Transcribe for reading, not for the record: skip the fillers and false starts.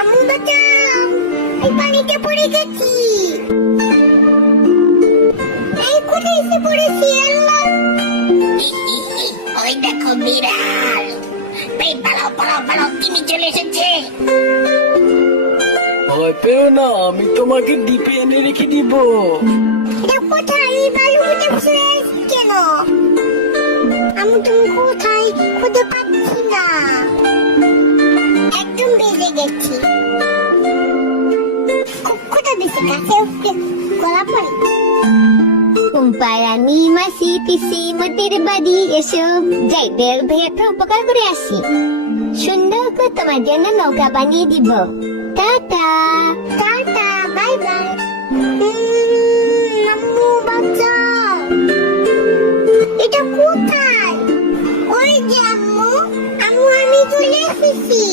আম্মু বাঁচাও, এই পানিতে পড়ে গেছি। এই কোথায় এসে পড়েছি আল্লাহ। ওই দেখো বিড়াল, এই পালাও পালাও পালাও, তিনি চলে এসেছে। ভয় পেও না, আমি তোমাকে ডিপে এনে রেখে দিব। এটা কোথায়? এই বালুতে বসে আছিস কেন? আমি তুমি কোথায় খুঁজে পাচ্ছি না, একদম বেজে গেছি। খুব ক্ষুধা বেশি, কাছে উঠে গলা পড়ে। কুম্পারানি মাসি পিসি মতের বাড়ি এসো, যাইদের ভাইয়াটা উপকার করে আসি। সুন্দর করে তোমার জন্য নৌকা বানিয়ে দিব। টাটা। Tata, bye bye. আম্মু বাঁচাও, এটা কোথায়? ওই যে আম্মু, আম্মু আমি চলে এসেছি।